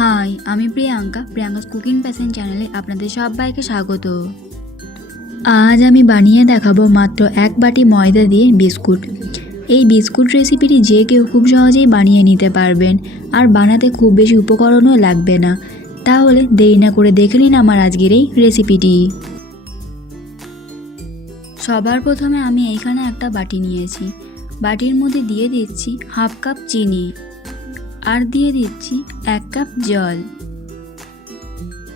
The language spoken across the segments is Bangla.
হাই, আমি প্রিয়াঙ্কা, প্রিয়াঙ্কাস কুকিং প্যাশন চ্যানেলে আপনাদের সবাইকে স্বাগত। আজ আমি বানিয়ে দেখাবো মাত্র এক বাটি ময়দা দিয়ে বিস্কুট। এই বিস্কুট রেসিপিটি যে কেউ খুব সহজেই বানিয়ে নিতে পারবেন, আর বানাতে খুব বেশি উপকরণও লাগবে না। তাহলে দেরি না করে দেখে নিন আমার আজকের এই রেসিপিটি। সবার প্রথমে আমি এইখানে একটা বাটি নিয়েছি। বাটির মধ্যে দিয়ে দিচ্ছি হাফ কাপ চিনি। আর দিয়ে দিচ্ছি এক কাপ জল।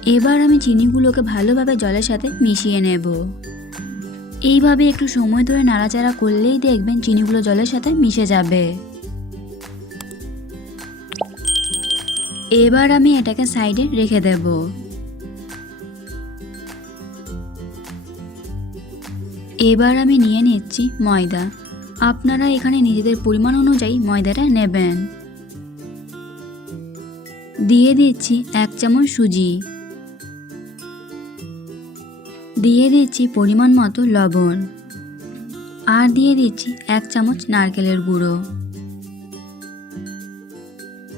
এবার আমি চিনিগুলোকে ভালোভাবে জলের সাথে মিশিয়ে নেব। এইভাবে একটু সময় ধরে নাড়াচাড়া করলেই দেখবেন চিনিগুলো জলের সাথে মিশে যাবে। এবার আমি এটাকে সাইডে রেখে দেব। এবার আমি নিয়ে নিচ্ছি ময়দা। আপনারা এখানে নিজেদের পরিমাণ অনুযায়ী ময়দাটা নেবেন। দিয়ে দিচ্ছি এক চামচ সুজি। দিয়ে দিচ্ছি পরিমাণ মতো লবণ। আর দিয়ে দিচ্ছি এক চামচ নারকেলের গুঁড়ো।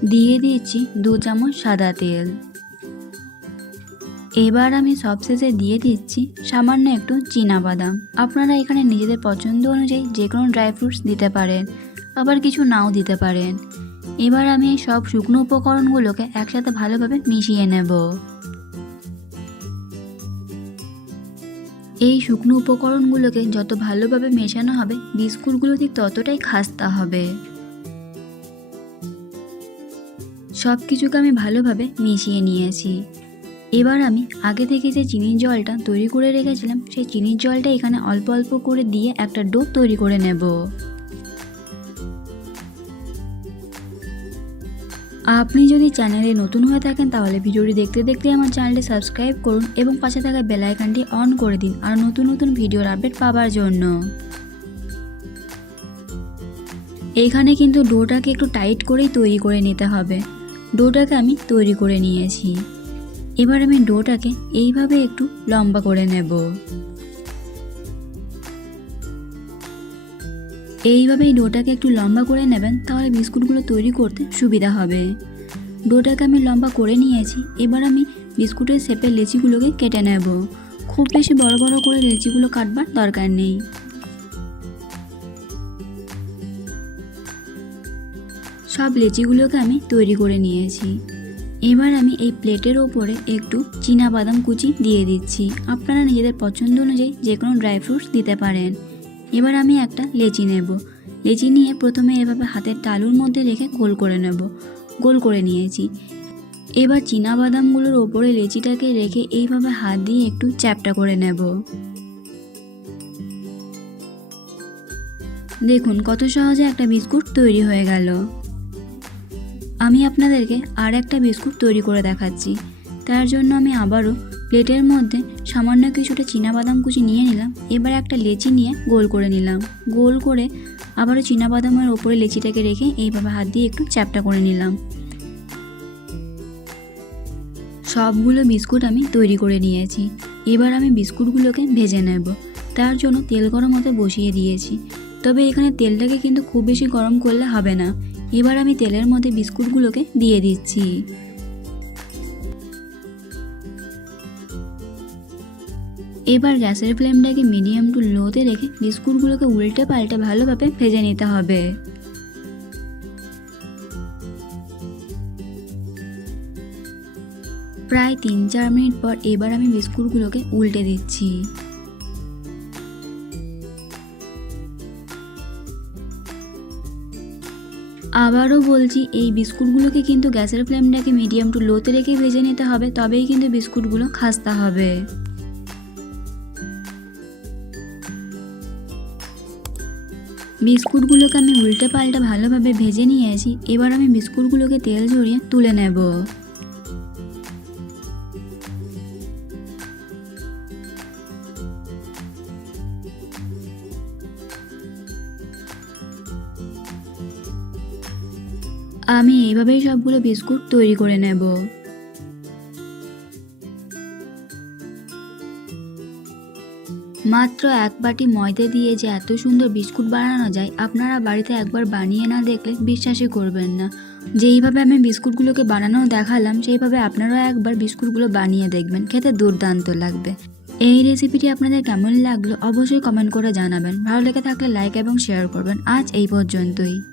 দিয়ে দিচ্ছি দু চামচ সাদা তেল। এবার আমি সবশেষে দিয়ে দিচ্ছি সামান্য একটু বাদাম আপনারা এখানে নিজেদের পছন্দ অনুযায়ী যে কোনো ড্রাই ফ্রুটস দিতে পারেন, আবার কিছু নাও দিতে পারেন। এবার আমি সব শুকনো উপকরণগুলোকে একসাথে ভালোভাবে মিশিয়ে নেব। এই শুকনো উপকরণগুলোকে যত ভালোভাবে মেশানো হবে, বিস্কুটগুলো ঠিক ততটাই খাস্তা হবে। সব কিছুকে আমি ভালোভাবে মিশিয়ে নিয়েছি। এবার আমি আগে থেকে যে চিনির জলটা তৈরি করে রেখেছিলাম, সেই চিনির জলটা এখানে অল্প অল্প করে দিয়ে একটা ডো তৈরি করে নেব। আপনি যদি চ্যানেলে নতুন হয়ে থাকেন, তাহলে ভিডিওটি দেখতে দেখতে আমার চ্যানেলটি সাবস্ক্রাইব করুন এবং পাশে থাকা বেল আইকনটি অন করে দিন আর নতুন নতুন ভিডিওর আপডেট পাওয়ার জন্য। এইখানে কিন্তু ডোটাকে একটু টাইট করেই তৈরি করে নিতে হবে। ডোটাকে আমি তৈরি করে নিয়েছি। এবার আমি ডোটাকে এইভাবে একটু লম্বা করে নেব। এইভাবে এই ডোটাকে একটু লম্বা করে নেবেন, তাহলে বিস্কুটগুলো তৈরি করতে সুবিধা হবে। ডোটাকে আমি লম্বা করে নিয়েছি, এবার আমি বিস্কুটের শেপের লেচিগুলোকে কেটে নেব। খুব বেশি বড় বড় করে লেচিগুলো কাটবার দরকার নেই। সব লেচিগুলোকে আমি তৈরি করে নিয়েছি। এবার আমি এই প্লেটের ওপরে একটু বাদাম কুচি দিয়ে দিচ্ছি। আপনারা নিজেদের পছন্দ অনুযায়ী যে কোনো ড্রাই ফ্রুটস দিতে পারেন। এবার আমি একটা লেচি নেব। লেচি নিয়ে প্রথমে এভাবে হাতের তালুর মধ্যে রেখে গোল করে নেব। গোল করে নিয়েছি। এবার বাদামগুলোর ওপরে লেচিটাকে রেখে এইভাবে হাত দিয়ে একটু চ্যাপটা করে নেব। দেখুন, কত সহজে একটা বিস্কুট তৈরি হয়ে গেল। আমি আপনাদেরকে আর একটা বিস্কুট তৈরি করে দেখাচ্ছি। তার জন্য আমি আবারও প্লেটের মধ্যে সামান্য কিছুটা বাদাম কুচি নিয়ে নিলাম। এবার একটা লেচি নিয়ে গোল করে নিলাম। গোল করে আবারও বাদামের ওপরে লেচিটাকে রেখে এইভাবে হাত দিয়ে একটু চ্যাপটা করে নিলাম। সবগুলো বিস্কুট আমি তৈরি করে নিয়েছি। এবার আমি বিস্কুটগুলোকে ভেজে নেব। তার জন্য তেল গরম হতে বসিয়ে দিয়েছি। তবে এখানে তেলটাকে কিন্তু খুব বেশি গরম করলে হবে না। এবার আমি তেলের মধ্যে বিস্কুটগুলোকে দিয়ে দিচ্ছি। এবার গ্যাসের ফ্লেমটাকে মিডিয়াম টু লোতে রেখে বিস্কুটগুলোকে উল্টে পাল্টে ভালোভাবে ভেজে নিতে হবে। প্রায় তিন চার মিনিট পর এবার আমি বিস্কুটগুলোকে উল্টে দিচ্ছি। আবারও বলছি, এই বিস্কুটগুলোকে কিন্তু গ্যাসের ফ্লেমটাকে মিডিয়াম টু লোতে রেখে ভেজে নিতে হবে, তবেই কিন্তু বিস্কুটগুলো খাস্তা হবে। বিস্কুটগুলোকে আমি উল্টে পাল্টে ভালোভাবে ভেজে নিয়েছি এবার আমি বিস্কুটগুলোকে তেল ঝরিয়ে তুলে নেব। আমি এইভাবেই সবগুলো বিস্কুট তৈরি করে নেব। মাত্র এক বাটি ময়দা দিয়ে যে এত সুন্দর বিস্কুট বানানো যায়, আপনারা বাড়িতে একবার বানিয়ে না দেখলে বিশ্বাসই করবেন না। যেইভাবে আমি বিস্কুটগুলোকে বানানো দেখালাম, সেইভাবে আপনারাও একবার বিস্কুটগুলো বানিয়ে দেখবেন, খেতে দুর্দান্ত লাগবে। এই রেসিপিটি আপনাদের কেমন লাগল অবশ্যই কমেন্ট করে জানাবেন। ভালো লেগে থাকলে লাইক এবং শেয়ার করবেন। আজ এই পর্যন্তই।